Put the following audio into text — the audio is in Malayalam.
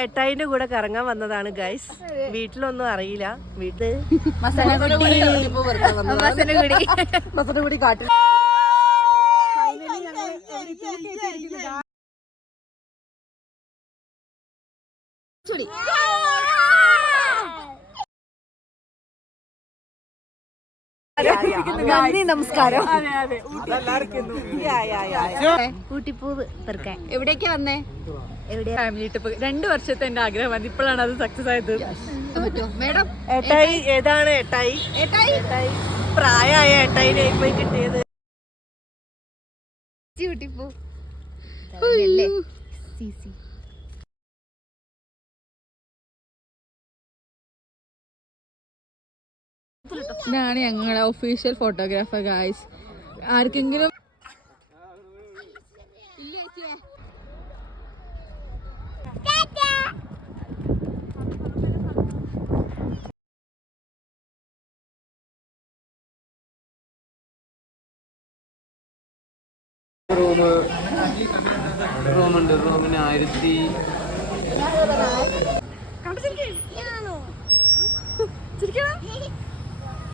ഏട്ടായിന്റെ കൂടെ കറങ്ങാൻ വന്നതാണ് ഗൈസ്. വീട്ടിലൊന്നും അറിയില്ല. വീട്ടിൽ കാട്ടിൽ നന്ദി നമസ്കാരം. ഊട്ടിപ്പൂവ് പെറുക്കാൻ എവിടേക്കാ വന്നേ? ഫാമിലി ട്രിപ്പ് 2 വർഷത്തെ എന്റെ ആഗ്രഹം വന്നു. ഇപ്പോഴാണ് അത് സക്സസ് ആയത്. മേഡം ഏട്ടായി ഏതാണ്? ഏട്ടായി പ്രായമായ ഏട്ടായിനെ പോയി കിട്ടിയത്. ഊട്ടിപ്പൂ ഇതാണ് ഞങ്ങളുടെ ഒഫീഷ്യൽ ഫോട്ടോഗ്രാഫർ ഗായ്സ്. ആർക്കെങ്കിലും റൂമുണ്ട്. റൂമിന് 1000